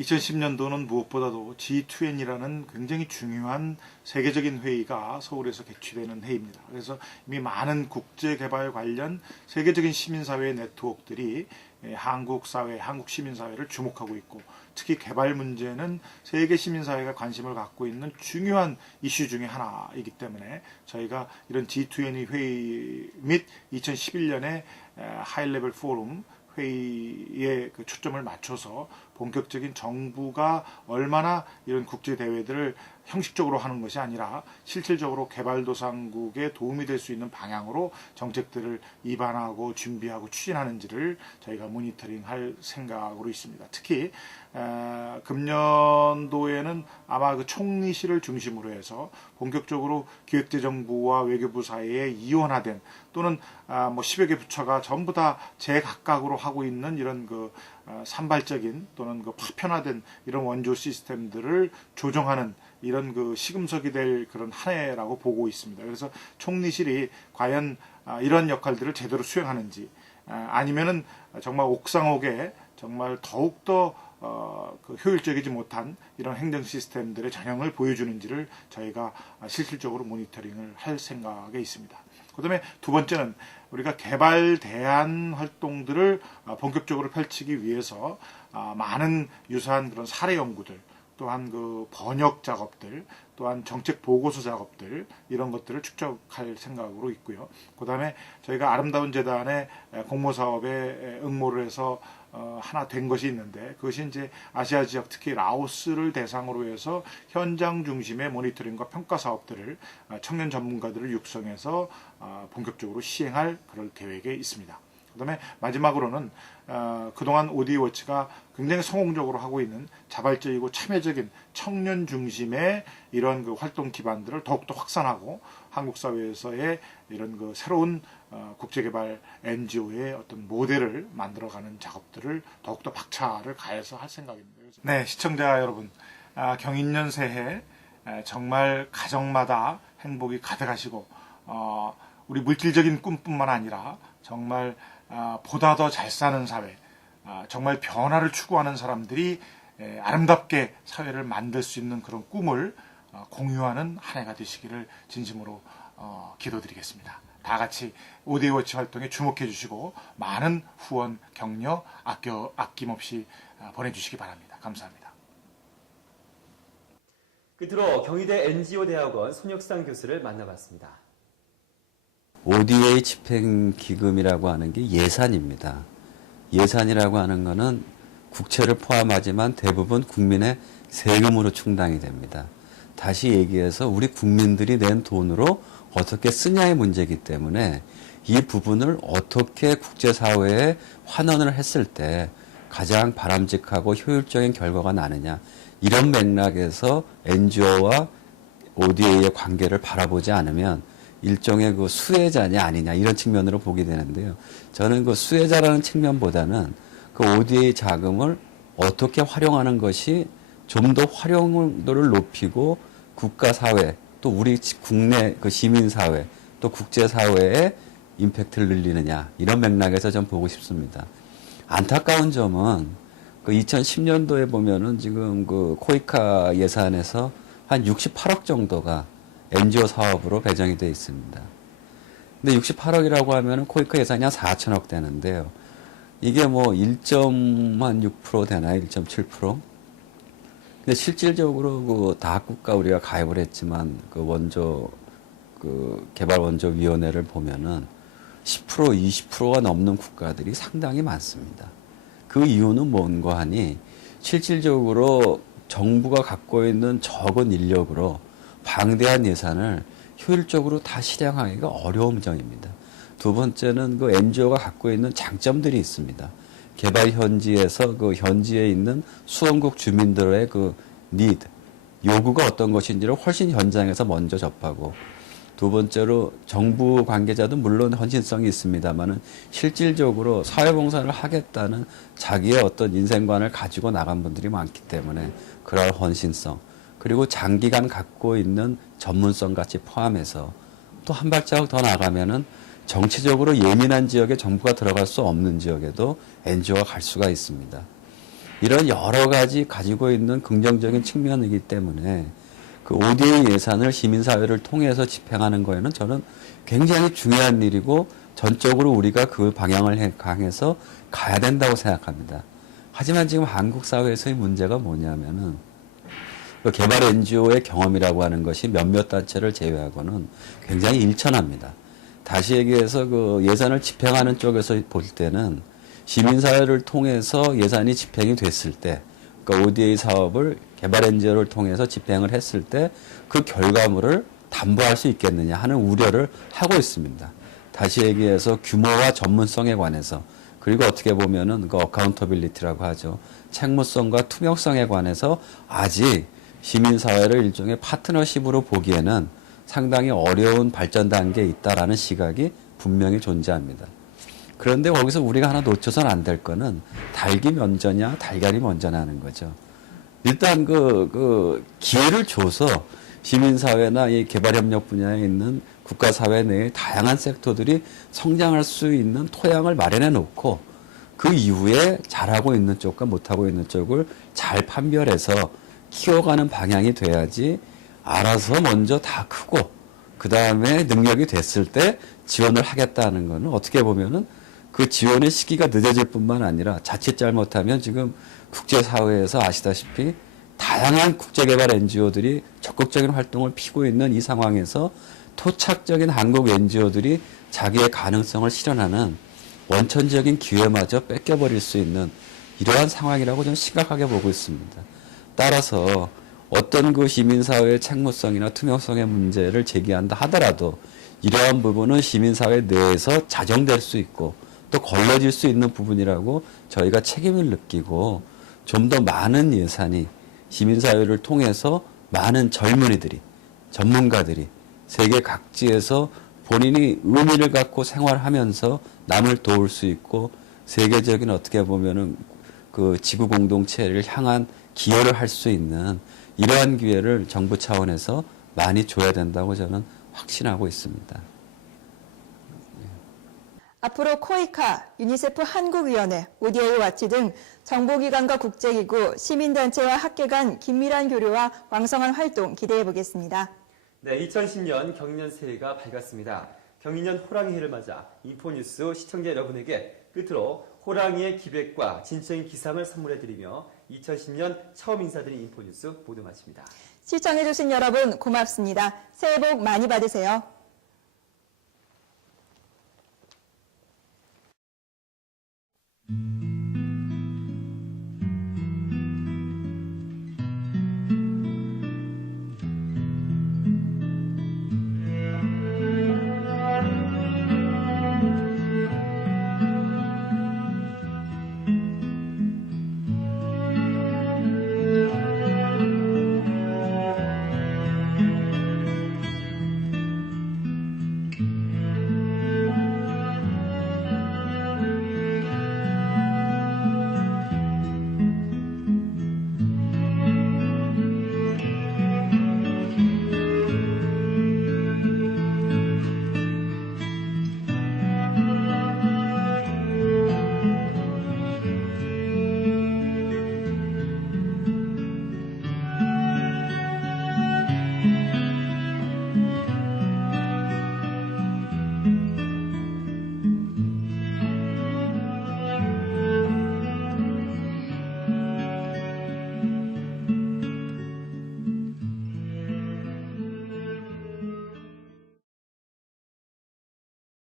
2010년도는 무엇보다도 G20이라는 굉장히 중요한 세계적인 회의가 서울에서 개최되는 해입니다. 그래서 이미 많은 국제개발 관련 세계적인 시민사회 네트워크들이 한국 사회, 한국 시민사회를 주목하고 있고, 특히 개발 문제는 세계 시민사회가 관심을 갖고 있는 중요한 이슈 중에 하나이기 때문에 저희가 이런 G20 회의 및 2011년에 하이레벨 포럼 회의에 그 초점을 맞춰서 본격적인 정부가 얼마나 이런 국제 대회들을 형식적으로 하는 것이 아니라 실질적으로 개발도상국에 도움이 될 수 있는 방향으로 정책들을 입안하고 준비하고 추진하는지를 저희가 모니터링할 생각으로 있습니다. 특히 금년도에는 아마 그 총리실을 중심으로 해서 본격적으로 기획재정부와 외교부 사이에 이원화된, 또는 뭐 10여 개 부처가 전부 다 제각각으로 하고 있는 이런 그 산발적인 또는 그 파편화된 이런 원조 시스템들을 조정하는 이런 그 시금석이 될 그런 한 해라고 보고 있습니다. 그래서 총리실이 과연 이런 역할들을 제대로 수행하는지, 아니면은 정말 옥상옥에 정말 더욱더 그 효율적이지 못한 이런 행정 시스템들의 전형을 보여주는지를 저희가 실질적으로 모니터링을 할 생각에 있습니다. 그 다음에 두 번째는 우리가 개발 대안 활동들을 본격적으로 펼치기 위해서 많은 유사한 그런 사례 연구들, 또한 그 번역 작업들, 또한 정책 보고서 작업들, 이런 것들을 축적할 생각으로 있고요. 그 다음에 저희가 아름다운 재단의 공모사업에 응모를 해서 하나 된 것이 있는데, 그것이 이제 아시아 지역, 특히 라오스를 대상으로 해서 현장 중심의 모니터링과 평가 사업들을 청년 전문가들을 육성해서 본격적으로 시행할 그럴 계획에 있습니다. 그 다음에 마지막으로는 그동안 ODWatch가 굉장히 성공적으로 하고 있는 자발적이고 참여적인 청년 중심의 이런 그 활동 기반들을 더욱더 확산하고, 한국 사회에서의 이런 그 새로운 국제개발 NGO의 어떤 모델을 만들어가는 작업들을 더욱더 박차를 가해서 할 생각입니다. 네, 시청자 여러분, 경인년 새해 정말 가정마다 행복이 가득하시고, 우리 물질적인 꿈뿐만 아니라 정말 보다 더 잘 사는 사회, 정말 변화를 추구하는 사람들이 아름답게 사회를 만들 수 있는 그런 꿈을 공유하는 한 해가 되시기를 진심으로 기도드리겠습니다. 다 같이 ODWatch 활동에 주목해 주시고 많은 후원, 격려 아낌없이 보내주시기 바랍니다. 감사합니다. 끝으로 경희대 NGO 대학원 손혁상 교수를 만나봤습니다. ODA 집행기금이라고 하는 게 예산입니다. 예산이라고 하는 것은 국채를 포함하지만 대부분 국민의 세금으로 충당이 됩니다. 다시 얘기해서 우리 국민들이 낸 돈으로 어떻게 쓰냐의 문제이기 때문에 이 부분을 어떻게 국제사회에 환원을 했을 때 가장 바람직하고 효율적인 결과가 나느냐, 이런 맥락에서 NGO와 ODA의 관계를 바라보지 않으면 일종의 그 수혜자냐 아니냐, 이런 측면으로 보게 되는데요. 저는 그 수혜자라는 측면보다는 그 ODA 자금을 어떻게 활용하는 것이 좀 더 활용도를 높이고 국가사회, 또 우리 국내 그 시민사회, 또 국제사회에 임팩트를 늘리느냐, 이런 맥락에서 좀 보고 싶습니다. 안타까운 점은 그 2010년도에 보면은 지금 그 코이카 예산에서 한 68억 정도가 NGO 사업으로 배정이 되어 있습니다. 근데 68억이라고 하면은 코이카 예산이 한 4천억 되는데요. 이게 뭐 1.6% 되나요? 1.7%? 근데 실질적으로 그 다학국가 우리가 가입을 했지만 그 개발원조위원회를 보면은 10%, 20%가 넘는 국가들이 상당히 많습니다. 그 이유는 뭔가 하니 실질적으로 정부가 갖고 있는 적은 인력으로 방대한 예산을 효율적으로 다 실행하기가 어려운 점입니다. 두 번째는 그 NGO가 갖고 있는 장점들이 있습니다. 개발 현지에서 그 현지에 있는 수원국 주민들의 그 need, 요구가 어떤 것인지를 훨씬 현장에서 먼저 접하고, 두 번째로 정부 관계자도 물론 헌신성이 있습니다만은 실질적으로 사회봉사를 하겠다는 자기의 어떤 인생관을 가지고 나간 분들이 많기 때문에 그럴 헌신성, 그리고 장기간 갖고 있는 전문성 같이 포함해서 또 한 발자국 더 나가면은 정치적으로 예민한 지역에 정부가 들어갈 수 없는 지역에도 NGO가 갈 수가 있습니다. 이런 여러 가지 가지고 있는 긍정적인 측면이기 때문에 그 ODA 예산을 시민사회를 통해서 집행하는 거에는 저는 굉장히 중요한 일이고 전적으로 우리가 그 방향을 강해서 가야 된다고 생각합니다. 하지만 지금 한국 사회에서의 문제가 뭐냐면은 그 개발 NGO의 경험이라고 하는 것이 몇몇 단체를 제외하고는 굉장히 일천합니다. 다시 얘기해서 그 예산을 집행하는 쪽에서 볼 때는 시민사회를 통해서 예산이 집행이 됐을 때, 그러니까 ODA 사업을 개발 NGO를 통해서 집행을 했을 때 그 결과물을 담보할 수 있겠느냐 하는 우려를 하고 있습니다. 다시 얘기해서 규모와 전문성에 관해서, 그리고 어떻게 보면은 그 어카운터빌리티라고 하죠. 책무성과 투명성에 관해서 아직 시민사회를 일종의 파트너십으로 보기에는 상당히 어려운 발전 단계에 있다라는 시각이 분명히 존재합니다. 그런데 거기서 우리가 하나 놓쳐서는 안 될 거는 닭이 먼저냐 달걀이 먼저냐는 거죠. 일단 그 기회를 줘서 시민사회나 이 개발협력 분야에 있는 국가사회 내의 다양한 섹터들이 성장할 수 있는 토양을 마련해 놓고 그 이후에 잘하고 있는 쪽과 못하고 있는 쪽을 잘 판별해서 키워가는 방향이 돼야지 알아서 먼저 다 크고 그 다음에 능력이 됐을 때 지원을 하겠다는 거는 어떻게 보면은 그 지원의 시기가 늦어질 뿐만 아니라 자칫 잘못하면 지금 국제사회에서 아시다시피 다양한 국제개발 NGO들이 적극적인 활동을 피고 있는 이 상황에서 토착적인 한국 NGO들이 자기의 가능성을 실현하는 원천적인 기회마저 뺏겨버릴 수 있는 이러한 상황이라고 저는 심각하게 보고 있습니다. 따라서 어떤 그 시민사회의 책무성이나 투명성의 문제를 제기한다 하더라도 이러한 부분은 시민사회 내에서 자정될 수 있고 또 걸러질 수 있는 부분이라고 저희가 책임을 느끼고 좀 더 많은 예산이 시민사회를 통해서 많은 젊은이들이, 전문가들이 세계 각지에서 본인이 의미를 갖고 생활하면서 남을 도울 수 있고 세계적인 어떻게 보면은 그 지구 공동체를 향한 기여를 할 수 있는 이러한 기회를 정부 차원에서 많이 줘야 된다고 저는 확신하고 있습니다. 앞으로 코이카, 유니세프 한국위원회, ODA 와치 등 정보기관과 국제기구, 시민단체와 학계 간 긴밀한 교류와 왕성한 활동 기대해 보겠습니다. 네, 2010년 경인년 새해가 밝았습니다. 경인년 호랑이해를 맞아 인포뉴스 시청자 여러분에게 끝으로 호랑이의 기백과 진적인 기상을 선물해드리며 2010년 처음 인사드린 인포뉴스 모두 마칩니다. 시청해주신 여러분 고맙습니다. 새해 복 많이 받으세요.